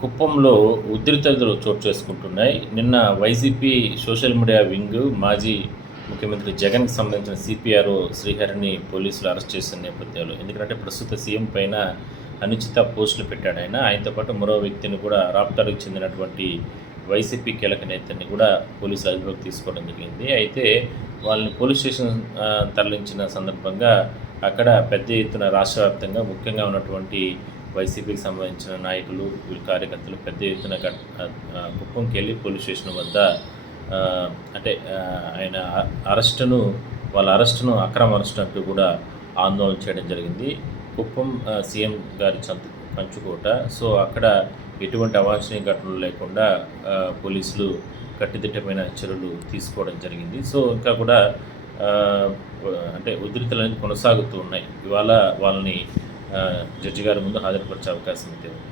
కుప్పంలో ఉద్రిక్తతలు చోటు చేసుకుంటున్నాయి. నిన్న వైసీపీ సోషల్ మీడియా వింగ్ మాజీ ముఖ్యమంత్రి జగన్‌కి సంబంధించిన సిపిఆర్‌ఓ శ్రీహరిని పోలీసులు అరెస్ట్ చేసిన నేపథ్యంలో, ఎందుకంటే ప్రస్తుత సీఎం పైన అనుచిత పోస్టులు పెట్టాడాయన. ఆయనతో పాటు మరో వ్యక్తిని కూడా రాప్తాడుకు చెందినటువంటి వైసీపీ కీలక నేతని కూడా పోలీసులు అదుపులోకి తీసుకోవడం జరిగింది. అయితే వాళ్ళని పోలీస్ స్టేషన్ తరలించిన సందర్భంగా అక్కడ పెద్ద ఎత్తున రాష్ట్ర వ్యాప్తంగా ముఖ్యంగా ఉన్నటువంటి వైసీపీకి సంబంధించిన నాయకులు, వీళ్ళ కార్యకర్తలు పెద్ద ఎత్తున కుప్పంకి వెళ్ళి పోలీస్ స్టేషన్ వద్ద ఆయన వాళ్ళ అరెస్టును అక్రమ అరెస్ట్ అంటూ కూడా ఆందోళన చేయడం జరిగింది. కుప్పం సీఎం గారి కంచుకోట. సో అక్కడ ఎటువంటి అవాంఛనీయ ఘటనలు లేకుండా పోలీసులు కట్టుదిట్టమైన చర్యలు తీసుకోవడం జరిగింది. సో ఇంకా కూడా ఉద్రిక్తలు అనేది కొనసాగుతూ ఉన్నాయి. ఇవాళ వాళ్ళని జడ్జి గారి ముందు హాజరుపరిచే అవకాశం అయితే ఉంది.